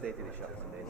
Stay to the shop and then.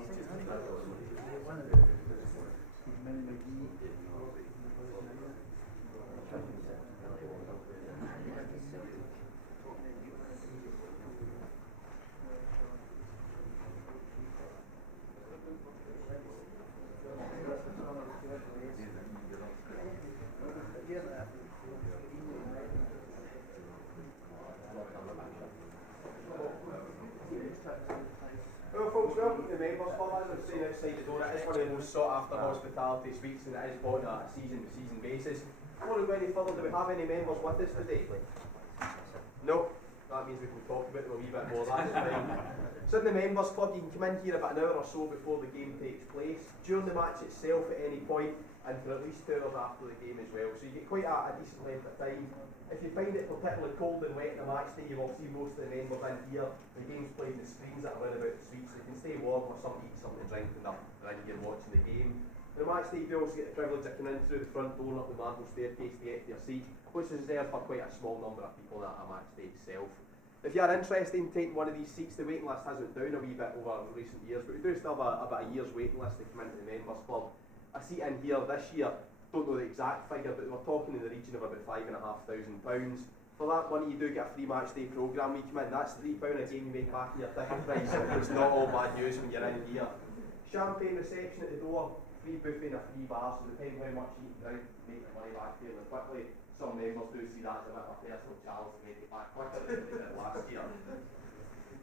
Well, folks, welcome to the Members Club. As I've said outside the door, it is one of the most sought after hospitality suites, and it is bought on a season-to-season basis. Before we go any further, do we have any members with us today? No? That means we can talk about them a wee bit more, that's fine. So in the Members Club, you can come in here about an hour or so before the game takes place, during the match itself at any point, and for at least 2 hours after the game as well. So you get quite a decent length of time. If you find it particularly cold and wet in the match day, you will see most of the members in here. The game's played in the screens that are around about the suite, so you can stay warm or something, eat something to drink and around here watching the game. The match day, you also get the privilege of coming in through the front door and up the marble staircase to get to your seat, which is reserved for quite a small number of people at a match day itself. If you are interested in taking one of these seats, the waiting list has went down a wee bit over recent years, but we do still have about a year's waiting list to come into the Members Club. A seat in here this year, don't know the exact figure, but we're talking in the region of about £5,500. For that money, you do get a free match day programme when you come in. That's £3 a game you make back in your ticket price. It's not all bad news when you're in here. Champagne reception at the door, free buffet and a free bar, so depending how much you eat and drink, make your money back fairly quickly. Some members do see that as a bit of a personal challenge to make it back quicker than they did last year.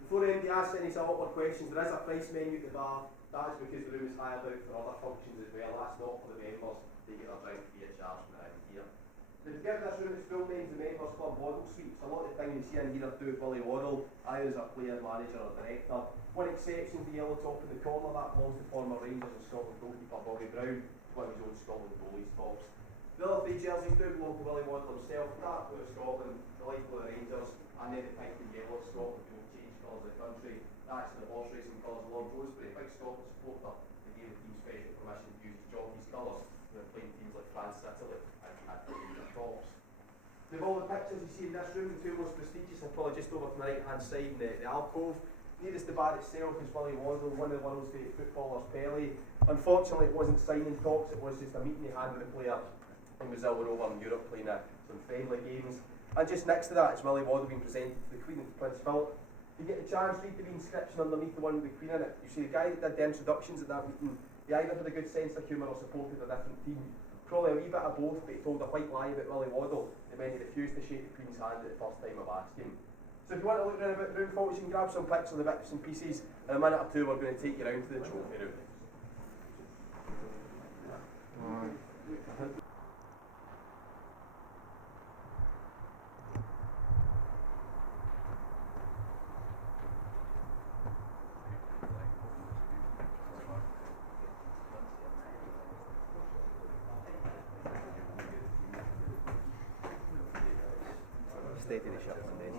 Before anybody asks any awkward questions, there is a price menu at the bar. That is because the room is hired out for other functions as well. That's not for the members. They get their drink free of charge from around here. To give this room its full name, the Members Club Waddle Suite. A lot of the things you see in here are to do with Willie Waddle, either as a player, manager or director. One exception is the yellow top in the corner. That belongs to former Rangers and Scotland goalkeeper Bobby Brown, one of his own Scotland goalies tops. The other 3 jerseys do belong to Willie Waddle himself, dark blue Scotland, the light blue Rangers, and then the pink and yellow Scotland, who will change colours of the country. That's the horse racing colours of Lord Rosebery, a big Scotland supporter. They gave the team special permission to use the jockey's colours when they're playing teams like France, Italy, and he had to use their tops. Of all the pictures you see in this room, the 2 most prestigious are probably just over to the right hand side in the alcove. Nearest the bar itself is Willie Waddle, one of the world's great footballers, Pelé. Unfortunately, it wasn't signing talks, it was just a meeting he had with the player in Brazil and over in Europe playing some friendly games. And just next to that is Willie Waddle being presented to the Queen and Prince Philip. You get the chance, read the inscription underneath the one with the Queen in it. You see the guy that did the introductions at that meeting, he either had a good sense of humour or supported a different team. Probably a wee bit of both, but he told a white lie about Willie Waddle, and then he refused to shake the Queen's hand at the first time of asking. So if you want to look around about the room, folks, you can grab some pics of the bits and pieces. In a minute or two, we're going to take you around to the trophy room. Stay to the shop and then.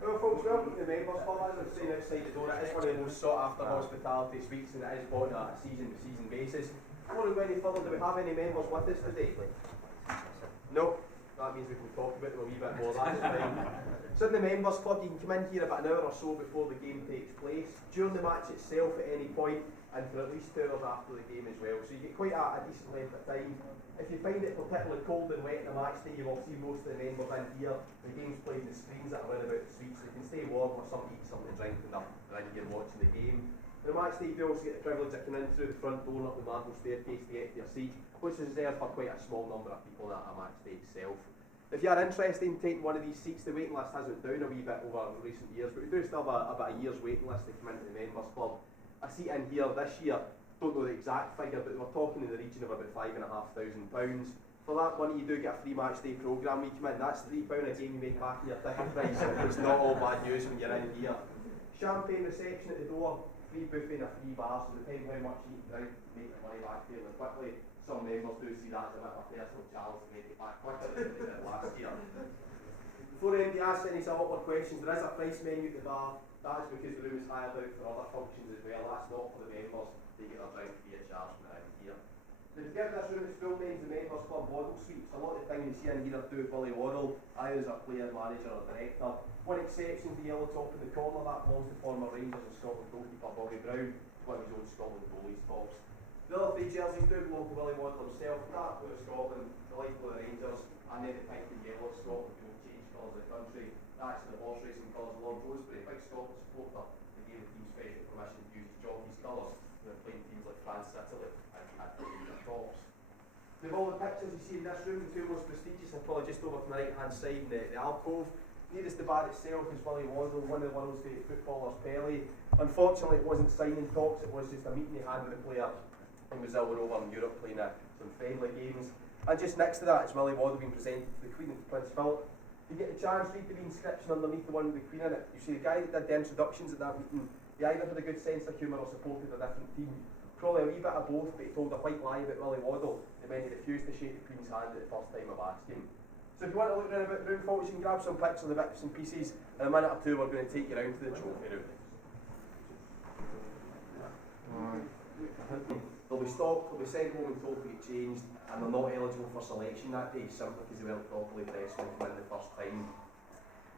Well, folks, welcome to the Members Club. As I've said outside the door, it is one of the most sought after hospitality suites, and it is bought on a season-to-season basis. Before we go any further, do we have any members with us today? No? That means we can talk about them a wee bit more, that's fine. So in the Members Club, you can come in here about an hour or so before the game takes place, during the match itself at any point, and for at least 2 hours after the game as well. So you get quite a decent length of time. If you find it particularly cold and wet in the match day, you will see most of the members in here. The game's played in the screens that are around about the suite, so you can stay warm or something, eat something to drink and around here watching the game. The match day, you also get the privilege of coming in through the front door and up the marble staircase to get to your seat, which is reserved for quite a small number of people at a match day itself. If you are interested in taking one of these seats, the waiting list has went down a wee bit over recent years, but we do still have about a year's waiting list to come into the Members Club. A seat in here this year, don't know the exact figure, but we're talking in the region of about £5,500. For that money, you do get a free match day programme when you come in. That's £3 a game you make back in your ticket price. It's not all bad news when you're in here. Champagne reception at the door, free buffet and a free bar, so depending how much you eat and drink, you make your money back fairly quickly. Some members do see that as a bit of a personal challenge to make it back quicker than they did last year. Before anybody asks any awkward questions, there is a price menu at the bar. That is because the room is hired out for other functions as well. That's not for the members. They get their drink free of charge from around here. Now, to give this room its full name's the Members Club Waddle Suite. So a lot of the things you see in here are to do with Willie Waddle, either as a player, manager or director. One exception is the yellow top in the corner. That belongs to former Rangers and Scotland goalkeeper Bobby Brown, one of his own Scotland goalies tops. The other three jerseys do belong to Willie Waddle himself. Dark blue of Scotland, the light blue of Rangers, and then the pink and yellow of Scotland, the old change colours of the country. That's the horse racing colours of Lord Rosebery, a big Scotland supporter. They gave the team special permission to use the jockey's colours when they're playing teams like France, Italy, and he had to use their tops. With all the pictures you see in this room, the two most prestigious are probably just over to the right hand side in the alcove. Nearest the bar itself is Willie Waddle, one of the world's great footballers, Pelé. Unfortunately, it wasn't signing talks, it was just a meeting he had with the player in Brazil and over in Europe playing some friendly games. And just next to that is Willie Waddle being presented to the Queen and Prince Philip. You get a chance, read the inscription underneath the one with the Queen in it. You see the guy that did the introductions at that meeting, he either had a good sense of humour or supported a different team. Probably a wee bit of both, but he told a white lie about Willie Waddle, and then he refused to shake the Queen's hand at the first time of asking. So if you want to look around about the room, folks, you can grab some pics of the bits and pieces. In a minute or two, we're going to take you round to the trophy room. They'll be stopped, they'll be sent home and told to get changed, and they're not eligible for selection that day simply because they weren't properly dressed when they come in the first time.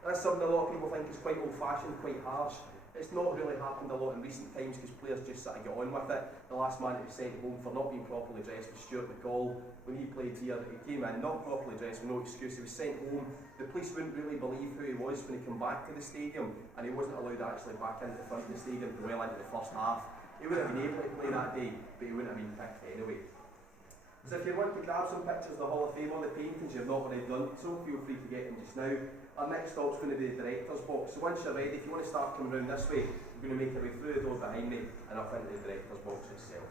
That's something a lot of people think is quite old-fashioned, quite harsh. It's not really happened a lot in recent times because players just sort of get on with it. The last man that was sent home for not being properly dressed was Stuart McCall. When he played here, he came in not properly dressed with no excuse. He was sent home. The police wouldn't really believe who he was when he came back to the stadium, and he wasn't allowed actually back into the front of the stadium for well into the first half. He would have been able to play that day, but he wouldn't have been picked anyway. So if you want to grab some pictures of the Hall of Fame or the paintings you've not already done, so feel free to get them just now. Our next stop's going to be the director's box. So once you're ready, if you want to start coming round this way, you're going to make your way through the door behind me and up into the director's box itself.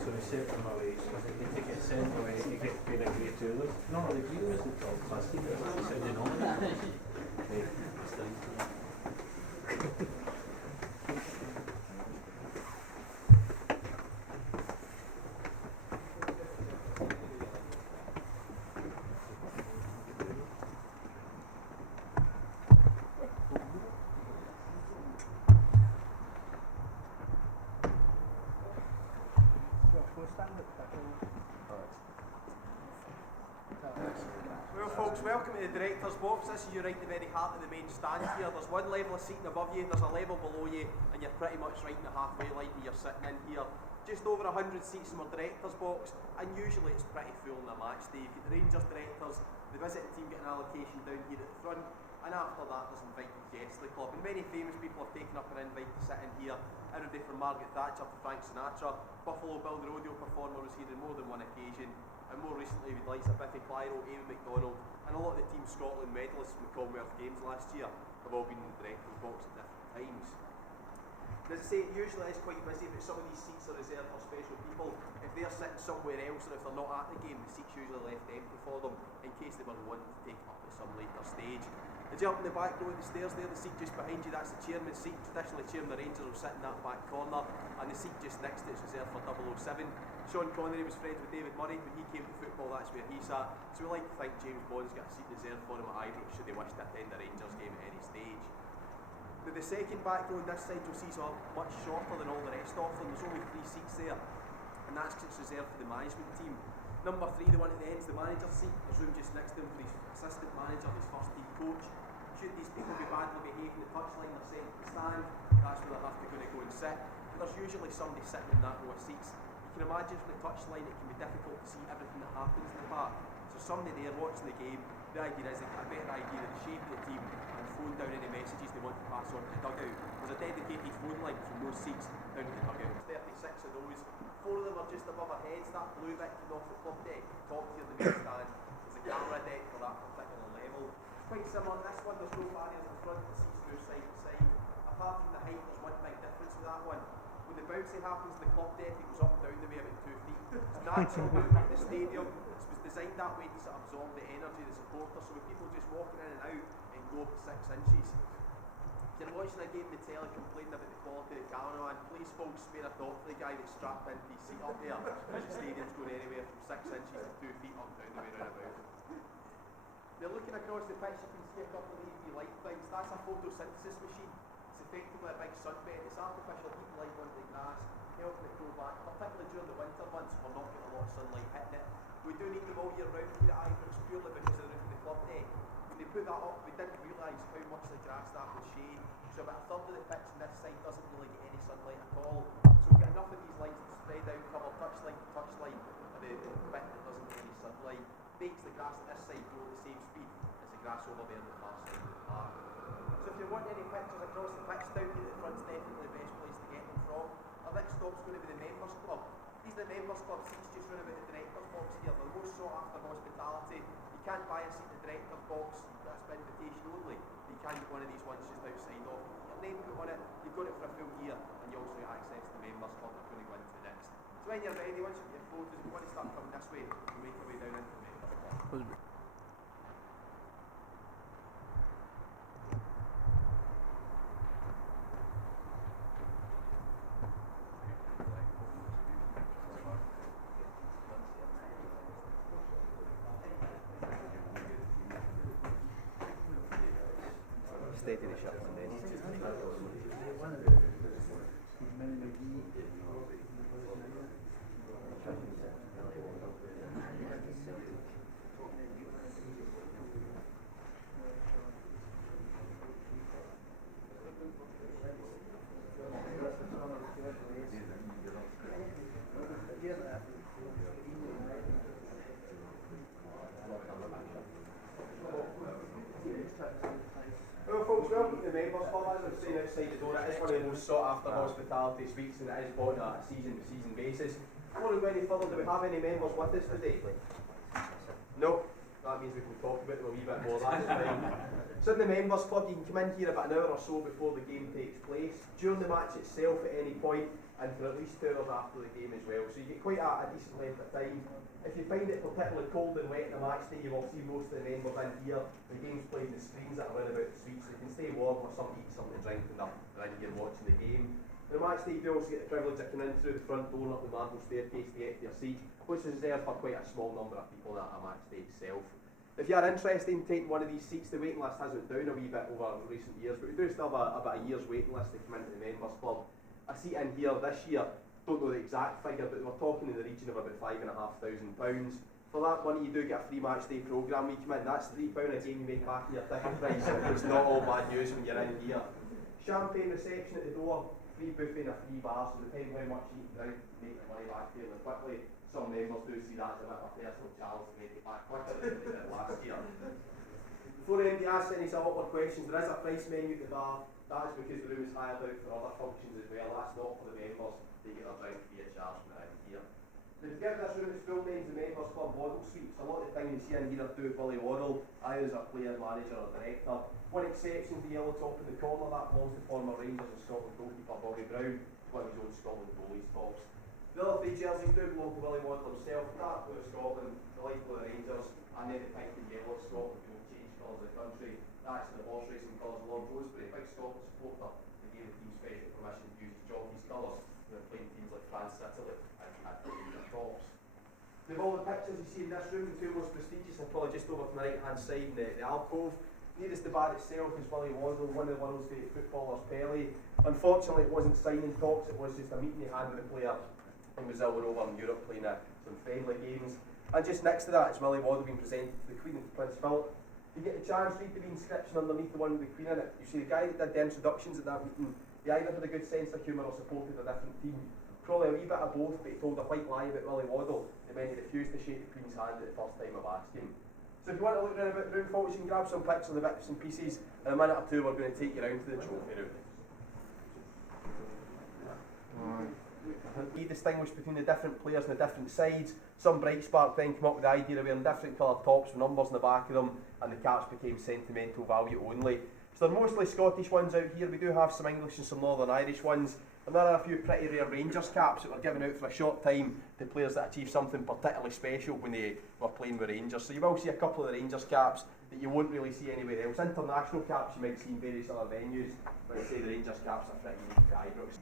So we set them away, so they take it sent away, you get paid a great toilet. No, the green was the top plastic, it's sending on. Well folks, welcome to the director's box. This is you right in the very heart of the main stand here. There's one level of seating above you, there's a level below you, and you're pretty much right in the halfway line where you're sitting in here. Just over 100 seats in our director's box, and usually it's pretty full on a match day. You get the Rangers directors, the visiting team get an allocation down here at the front, and after that there's invited guests to the club. And many famous people have taken up an invite to sit in here. Everybody from Margaret Thatcher to Frank Sinatra. Buffalo Bill the rodeo performer was here on more than one occasion. And more recently with likes of Biffy Clyro, Amy MacDonald, and a lot of the Team Scotland medalists from the Commonwealth Games last year have all been in the director's box at different times. As I say, it usually is quite busy, but some of these seats are reserved for special people. If they're sitting somewhere else or if they're not at the game, the seats usually left empty for them in case they were wanting to take it up at some later stage. As you up in the back row of the stairs there, the seat just behind you, that's the chairman's seat. Traditionally, Chairman of the Rangers will sit in that back corner, and the seat just next to it is reserved for 007. Sean Connery was friends with David Murray. When he came to football, that's where he sat. So we like to think James Bond's got a seat reserved for him at Ibrox should they wish to attend a Rangers game at any stage. Now the second back row on this side you'll see is much shorter than all the rest of them. There's only 3 seats there, and that's because it's reserved for the management team. Number 3, the one at the end, is the manager's seat. There's room just next to him for his assistant manager and his first team coach. Should these people be badly behaving the touchline, they're sent to the stand. That's where they'll have to go and sit. But there's usually somebody sitting in that row of seats. You can imagine from the touchline it can be difficult to see everything that happens in the park. So somebody there watching the game, the idea is they get a better idea of the shape of the team and phone down any messages they want to pass on to the dugout. There's a dedicated phone line from those seats down to the dugout. There's 36 of those. 4 of them are just above our heads. That blue bit coming off the club deck, top tier the main stand. There's a camera deck for that particular level. It's quite similar. This one there's no barriers in front, the seats move side to side. Apart from the height, there's one big difference with that one. When the bouncy happens in the club deck, it goes up and down the way about 2 feet. It's natural movement in the stadium. It was designed that way to sort of absorb the energy of the supporters. So with people just walking in and out and go up to 6 inches. If you're watching a game in the telly complaining about the quality of the camera, and please folks spare a thought for the guy that's strapped into his seat up there, because the stadium's going anywhere from 6 inches to 2 feet up down the way round about. They're looking across the pitch, you can see a couple of UV light things. That's a photosynthesis machine. It's effectively a big sunbed. It's artificial heat light onto the grass, helping it grow back, particularly during the winter months when we're not getting a lot of sunlight hitting it. We do need them all year round here at Ibrox, purely because of the roof of the club deck. When they put that up, we didn't realise how much the grass started to shade. So about a third of the pitch on this side doesn't really get any sunlight at all. So we've got enough of these lights to spread out, cover touchline to touchline, and the bit that doesn't get any sunlight makes the grass at this side grow at the same speed as the grass over there on the far side of the park. So if you want any pictures across the pitch, down here at the front's definitely the best place to get them from. Our next stop's going to be the Members Club. These are the Members Club seats just round about the Director's Box here. They're most sought after hospitality. You can't buy a seat in the Director's Box, that's by invitation only. You can get one of these ones just outside off. Your name put on it, you've got it for a full year, and you also get access to the Members Club that we're going to go into next. So when you're ready, once you get your photos, we want to start coming this way, we'll make our way down into the Members Club. Steady the shot and then. Well folks, welcome to the Members Club. As I was saying outside the door, it is one of the most sought after hospitality suites, and it is bought on a season to season basis. Before we go any further, do we have any members with us today? No? That means we can talk about them a wee bit more, that's fine. So in the Members Club, you can come in here about an hour or so before the game takes place, during the match itself at any point, and for at least 2 hours after the game as well. So you get quite a decent length of time. If you find it particularly cold and wet in the match day, you will see most of the members in here. The game's played in the screens that are around about the suites, so you can stay warm or something, eat something to drink and they're in here watching the game. The match day, you also get the privilege of coming in through the front door and up the marble staircase to get to your seat, which is reserved for quite a small number of people at a match day itself. If you are interested in taking one of these seats, the waiting list has went down a wee bit over recent years, but we do still have about a year's waiting list to come into the Members Club. A seat in here this year, don't know the exact figure, but we're talking in the region of about £5,500. For that money, you do get a free match day programme when you come in. That's £3 a game you make back in your ticket price. It's not all bad news when you're in here. Champagne reception at the door, free buffet and a free bar, so depending how much you eat and drink, make your money back fairly quickly. Some members do see that as a bit of a personal challenge to make it back quicker than they did last year. Before anybody asks any awkward questions, there is a price menu at the bar. That is because the room is hired out for other functions as well. That's not for the members. They get their drink free of charge from around here. Now, to give this room its full name, the Members Club Waddle Suite. So a lot of the things you see in here are to do with Willie Waddle, either as a player, manager or director. One exception is the yellow top in the corner. That belongs to former Rangers and Scotland goalkeeper Bobby Brown, one of his own Scotland goalies tops. The other 3 jerseys do belong to Willie Waddle himself, dark blue of Scotland, the light blue of Rangers, and then the pink and yellow of Scotland, the old change colours of the country. That's the horse racing colours of Lord Rosebery, big Scotland supporter. They gave the team special permission to use the jockey's colours. They're playing teams like France, Italy, and he had to use their tops. Of all the pictures you see in this room, the 2 most prestigious are probably just over to the right hand side in the alcove. Nearest the bar itself is Willie Waddle, one of the world's great footballers, Pelé. Unfortunately, it wasn't signing talks, it was just a meeting he had with the player in Brazil. We're over in Europe playing some friendly games. And just next to that is Willie Waddle being presented to the Queen and Prince Philip. You get the chance, read the inscription underneath the one with the Queen in it. You see the guy that did the introductions at that meeting, he either had a good sense of humour or supported a different team. Probably a wee bit of both, but he told a white lie about Willie Waddle, and then he refused to shake the Queen's hand at the first time of asking. So if you want to look around about the room, folks, you can grab some pictures of the bits and pieces. In a minute or two, we're going to take you around to the trophy room. He distinguished between the different players on the different sides. Some bright spark then came up with the idea of wearing different coloured tops with numbers on the back of them, and the caps became sentimental value only. So they're mostly Scottish ones out here. We do have some English and some Northern Irish ones. And there are a few pretty rare Rangers caps that were given out for a short time to players that achieved something particularly special when they were playing with Rangers. So you will see a couple of the Rangers caps that you won't really see anywhere else. International caps you might see in various other venues, but I'd say the Rangers caps are pretty unique to Ibrox.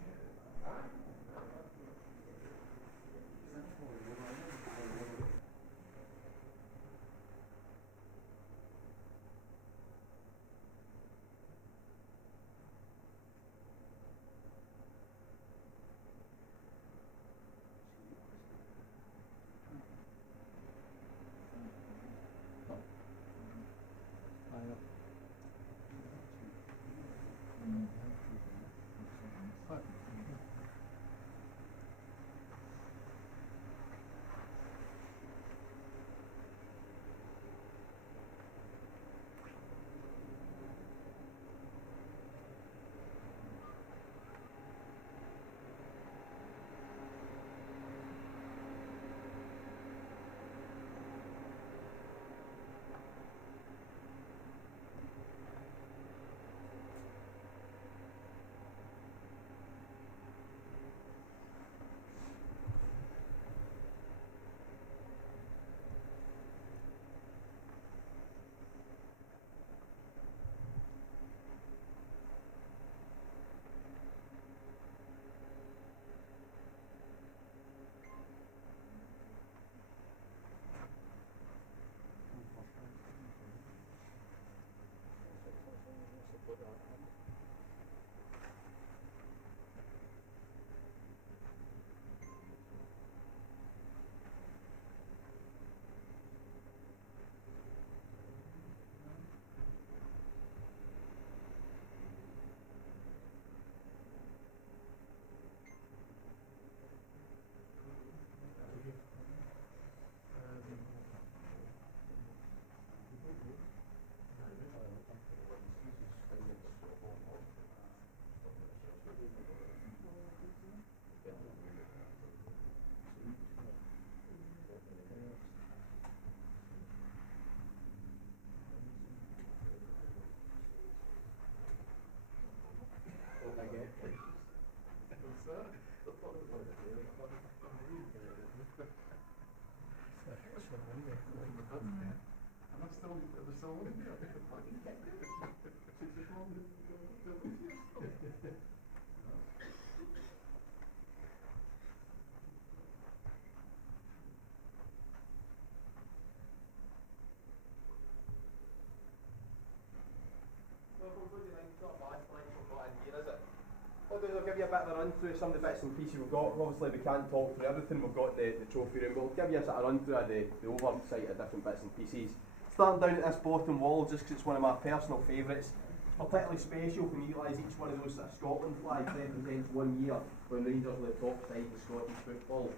I'll give you a bit of a run through some of the bits and pieces we've got. Obviously we can't talk through everything we've got in the trophy room, but we'll give you a sort of run through of the oversight of different bits and pieces. Starting down at this bottom wall, just because it's one of my personal favourites. Particularly special when you realise each one of those Scotland flags represents 1 year when Rangers were the top side of Scottish football.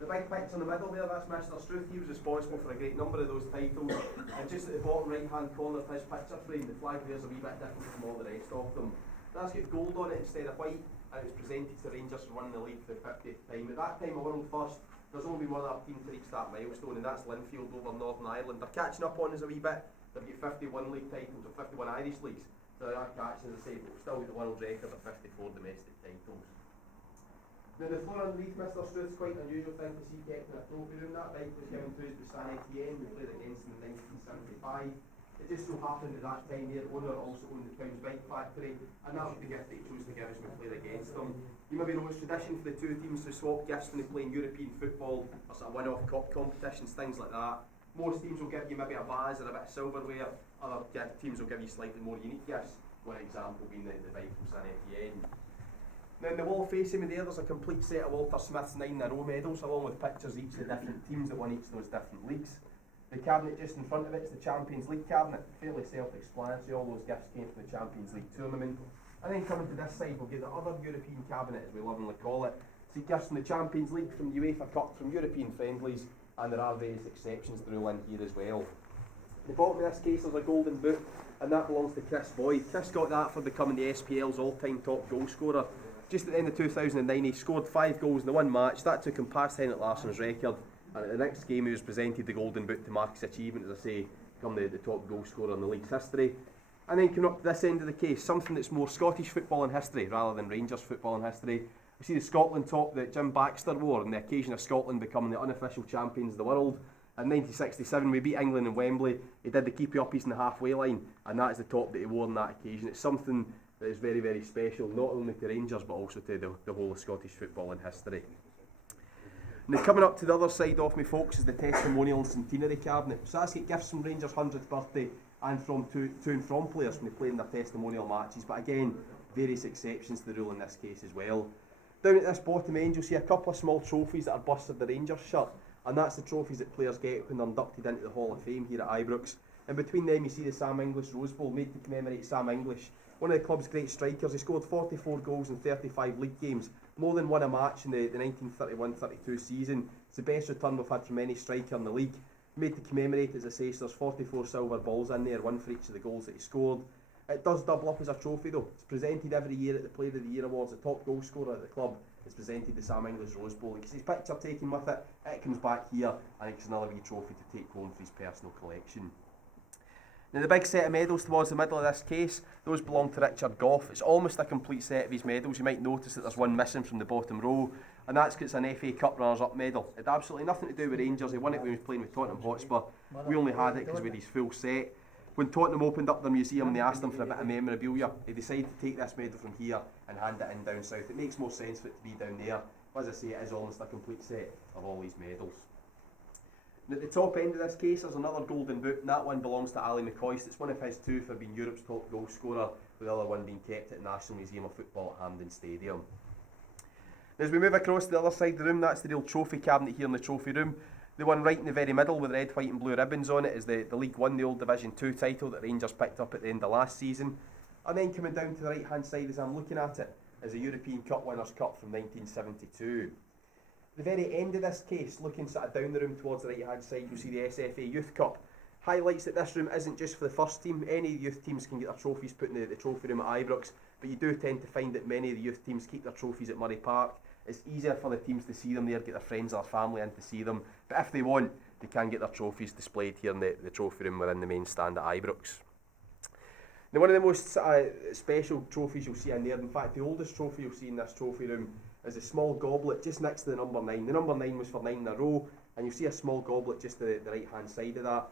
The big picture in the middle there, that's Mr Struth. He was responsible for a great number of those titles. And just at the bottom right hand corner of his picture frame, the flag there's a wee bit different from all the rest of them. That's got gold on it instead of white, and it was presented to Rangers for winning the league for the 50th time. At that time, a world first, there's only been one other team to reach that milestone, and that's Linfield over Northern Ireland. They're catching up on us a wee bit. They've got 51 league titles or 51 Irish leagues. So they aren't catching, as I say, but we've still got the world record of 54 domestic titles. Now the floor underneath Mr Struth's quite an unusual thing to see kept in a trophy room. That bike was given to us by San Etienne, we played against them in 1975. It just so happened at that time their owner also owned the Towns Bike Factory, and that was the gift they chose to give us when we played against them. You maybe know it's tradition for the two teams to swap gifts when they play in European football, or sort of one-off cup competitions, things like that. Most teams will give you maybe a vase or a bit of silverware, other teams will give you slightly more unique gifts, one example being the bike from San Etienne. Now in the wall facing me there's a complete set of Walter Smith's 9-in-a-row medals, along with pictures of each of the different teams that won each of those different leagues. The cabinet just in front of it is the Champions League cabinet, fairly self-explanatory. All those gifts came from the Champions League tournament. And then coming to this side, we'll get the other European cabinet, as we lovingly call it. See gifts from the Champions League, from the UEFA Cup, from European friendlies, and there are various exceptions to rule in here as well. The bottom of this case there's a golden boot, and that belongs to Chris Boyd. Chris got that for becoming the SPL's all-time top goal scorer. Just at the end of 2009, he scored 5 goals in the one match. That took him past Henrik Larsson's record. And at the next game, he was presented the Golden Boot to mark his achievement, as I say, become the top goal scorer in the league's history. And then coming up to this end of the case, something that's more Scottish football in history rather than Rangers football in history. We see the Scotland top that Jim Baxter wore on the occasion of Scotland becoming the unofficial champions of the world. In 1967 we beat England in Wembley. He did the keepy-uppies in the halfway line, and that is the top that he wore on that occasion. It's something that is very, very special, not only to Rangers but also to the whole of Scottish football in history. Now coming up to the other side of me, folks, is the testimonial and centenary cabinet. So that's got gifts from Rangers' 100th birthday and from to and from players when they play in their testimonial matches, but again, various exceptions to the rule in this case as well. Down at this bottom end you'll see a couple of small trophies that are bust of the Rangers shirt, and that's the trophies that players get when they're inducted into the Hall of Fame here at Ibrox. And between them you see the Sam English Rose Bowl, made to commemorate Sam English, one of the club's great strikers. He scored 44 goals in 35 league games, more than one a match in the 1931-32 season. It's the best return we've had from any striker in the league. Made to commemorate, as I say, so there's 44 silver balls in there, one for each of the goals that he scored. It does double up as a trophy though. It's presented every year at the Player of the Year Awards. The top goal scorer at the club is presented the Sam English Rose Bowl. Because his picture taken with it, it comes back here and it's another wee trophy to take home for his personal collection. Now the big set of medals towards the middle of this case, those belong to Richard Gough. It's almost a complete set of his medals. You might notice that there's one missing from the bottom row, and that's because it's an FA Cup runners-up medal. It had absolutely nothing to do with Rangers. He won it when he was playing with Tottenham Hotspur. We only had it because we had his full set. When Tottenham opened up their museum, they asked him for a bit of memorabilia. He decided to take this medal from here and hand it in down south. It makes more sense for it to be down there. As I say, it is almost a complete set of all these medals. And at the top end of this case, there's another golden boot, and that one belongs to Ali McCoist. It's one of his two for being Europe's top goal scorer, with the other one being kept at the National Museum of Football at Hampden Stadium. As we move across to the other side of the room, that's the real trophy cabinet here in the trophy room. The one right in the very middle with red, white and blue ribbons on it is the League One, the old Division 2 title that Rangers picked up at the end of last season. And then coming down to the right hand side as I'm looking at it is the European Cup Winners' Cup from 1972. The very end of this case, looking sort of down the room towards the right hand side, you'll see the SFA Youth Cup. Highlights that this room isn't just for the first team. Any youth teams can get their trophies put in the trophy room at Ibrox, but you do tend to find that many of the youth teams keep their trophies at Murray Park. It's easier for the teams to see them there, get their friends or their family in to see them, but if they want, they can get their trophies displayed here in the trophy room within the main stand at Ibrox. Now one of the most special trophies you'll see in there, in fact the oldest trophy you'll see in this trophy room, is a small goblet just next to the number 9. The number 9 was for 9 in a row, and you'll see a small goblet just to the right hand side of that.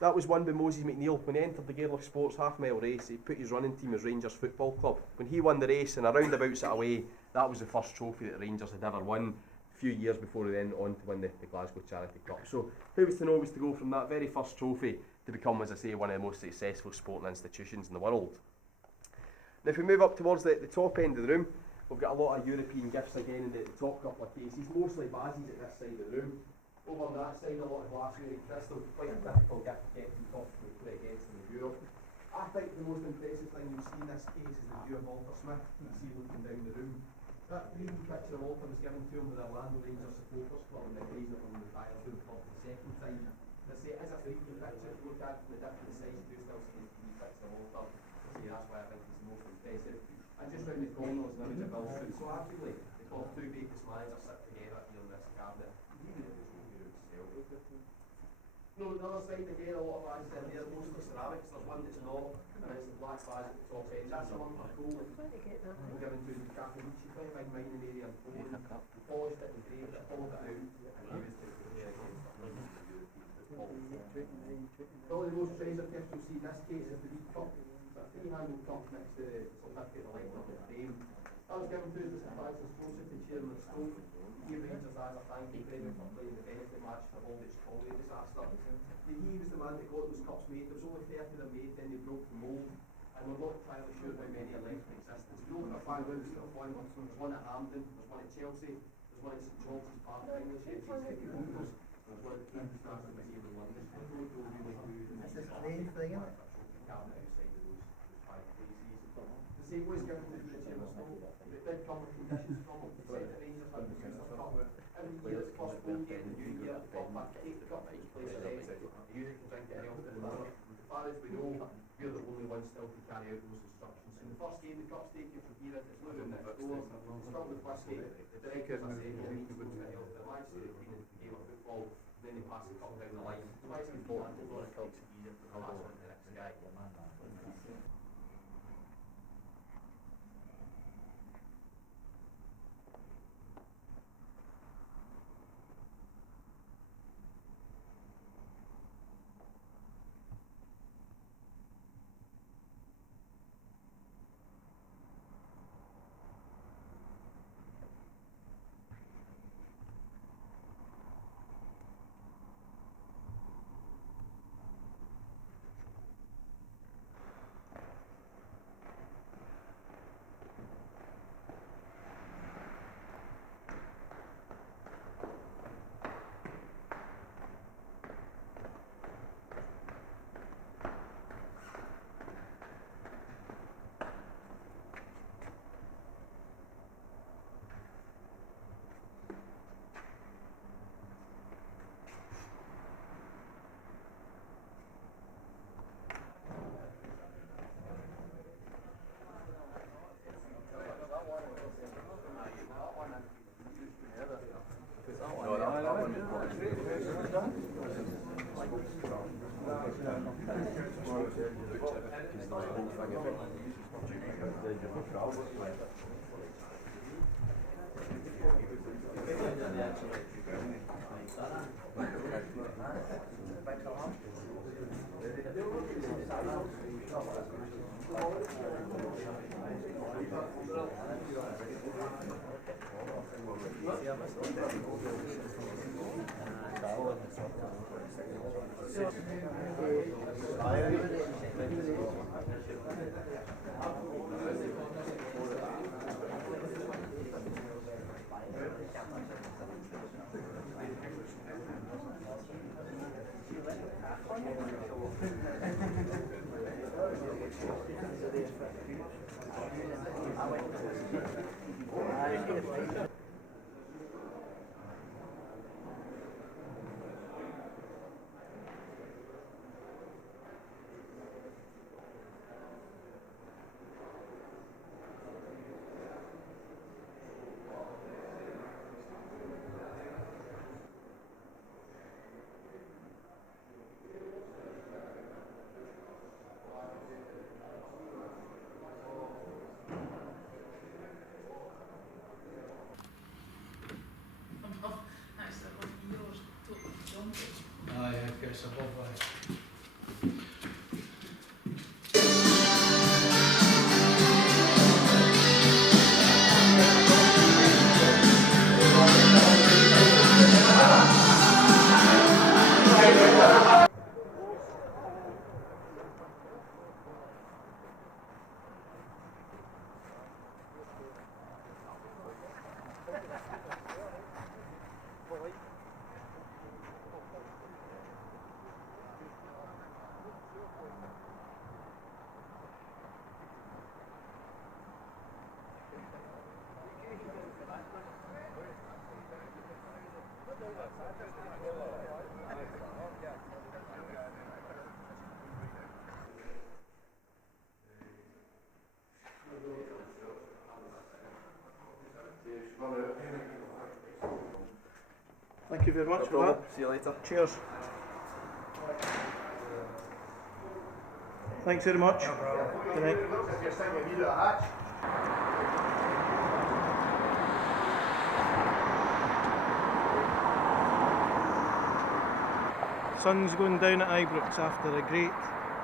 That was won by Moses McNeil. When he entered the Gaelic Sports half-mile race, he put his running team as Rangers Football Club. When he won the race in a roundabout sort of way, that was the first trophy that Rangers had ever won, a few years before he then on to win the Glasgow Charity Cup. So who was to know was to go from that very first trophy to become, as I say, one of the most successful sporting institutions in the world. Now if we move up towards the top end of the room, we've got a lot of European gifts again in the top couple of cases, mostly Bazzies at this side of the room. Over on that side, a lot of glassware and crystal, quite a difficult gift to get from top when we play against them in Europe. I think the most impressive thing you see in this case is the view of Walter Smith, you can see looking down the room. That 3D picture of Walter was given to him with the Orlando Rangers supporters club and the reason for him retired to the club for the second time. As I say, it is a 3D picture, if you look at it from the different sides, you do still see the 3D picture of Walter. That's why I think it's the most impressive. And just round the corner is an image of Bill Foot. So arguably, the club two biggest managers sit together here in this cabinet, even if it's not Europe itself. No, the other side again, a lot of vases in there, mostly ceramics. There's one that's not, and it's the black vase at the top end. That's a lump of coal given to the Capinucci, quite a big mining area in Poland. We polished it and engraved it, hollowed it out, and used it to play against the European football. Probably the most treasured gift you'll see in this case is the League Cup. It's a three-handled cup next to the certificate of light on the frame. That was given to us as Francis Joseph, the chairman of Stoke. He Rangers as a thank you credit for playing the benefit match for all this Colliery disaster. He was the man that got those cups made. There was only 30 of them made, then they broke the mould, and we're not entirely sure how many are left in existence. We know that five rooms still one. There's one at Hampden, there's one at Chelsea, there's one at St George's Park in English, there's one at Cambridge, there's one at Cambridge National Museum in London. We don't know really who That's the main thing, isn't it? Cabinet outside of those 5 places. The same was given to the chairman of Stoke. It did come with conditions from him. He said that Rangers had to use their cup. Every year it's first home game, the new year, the cup back, take the cup, each place is empty. The unit can drink it any other than another. As far as we know, we're the only ones still to carry out those instructions. In the first game, the cup's taken from here, it's Luton next door, it's filled with whiskey, the directors are saying the meeting's going to help the match, the game of football, then they pass the cup down the line. So it's important to know the cup's easier to pass on to the next guy. Aye, I guess above that. Thank you very much for that. See you later. Cheers. Thanks very much. Good night. Sun's going down at Ibrox after a great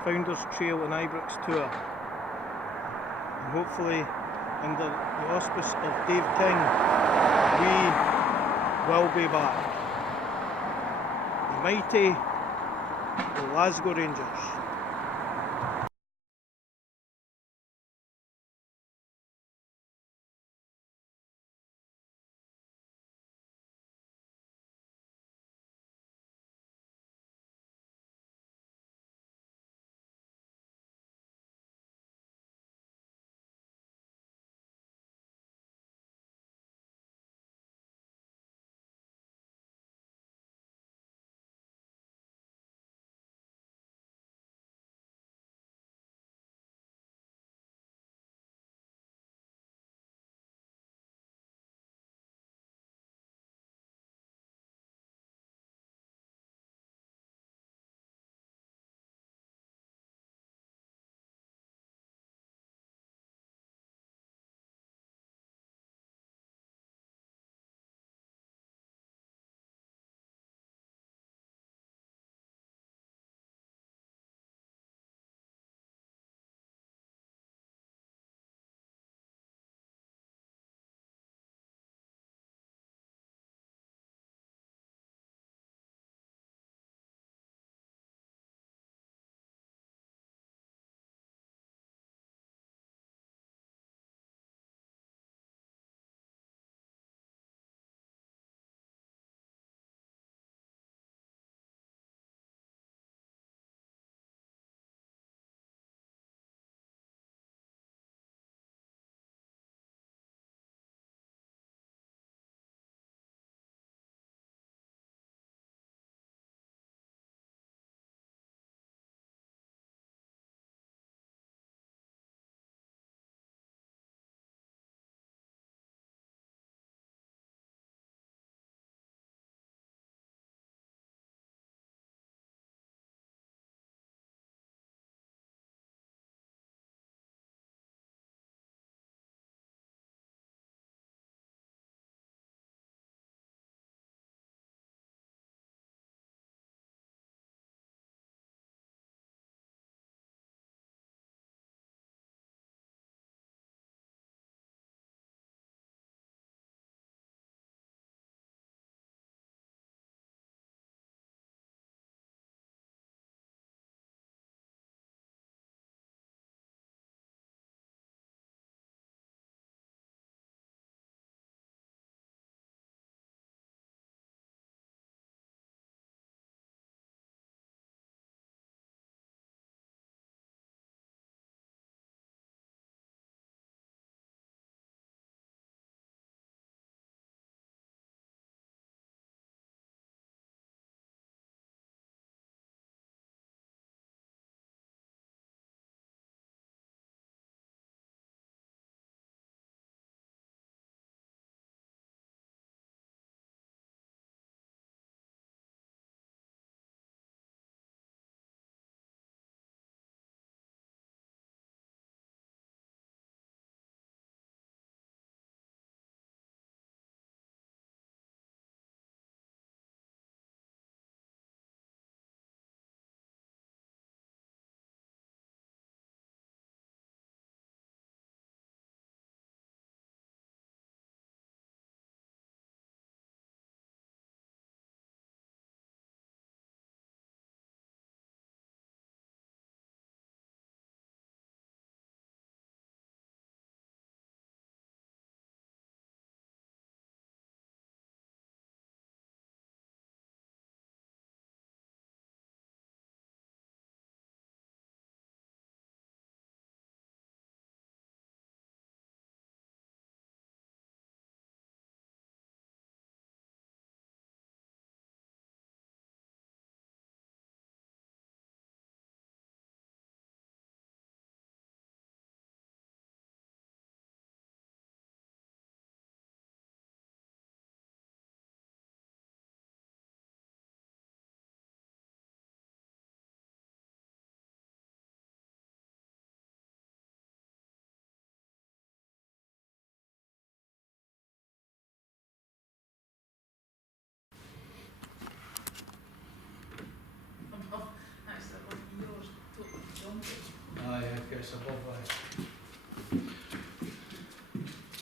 Founders Trail and Ibrox Tour. And hopefully, under the auspice of Dave King, we will be back. The mighty Glasgow Rangers. progress above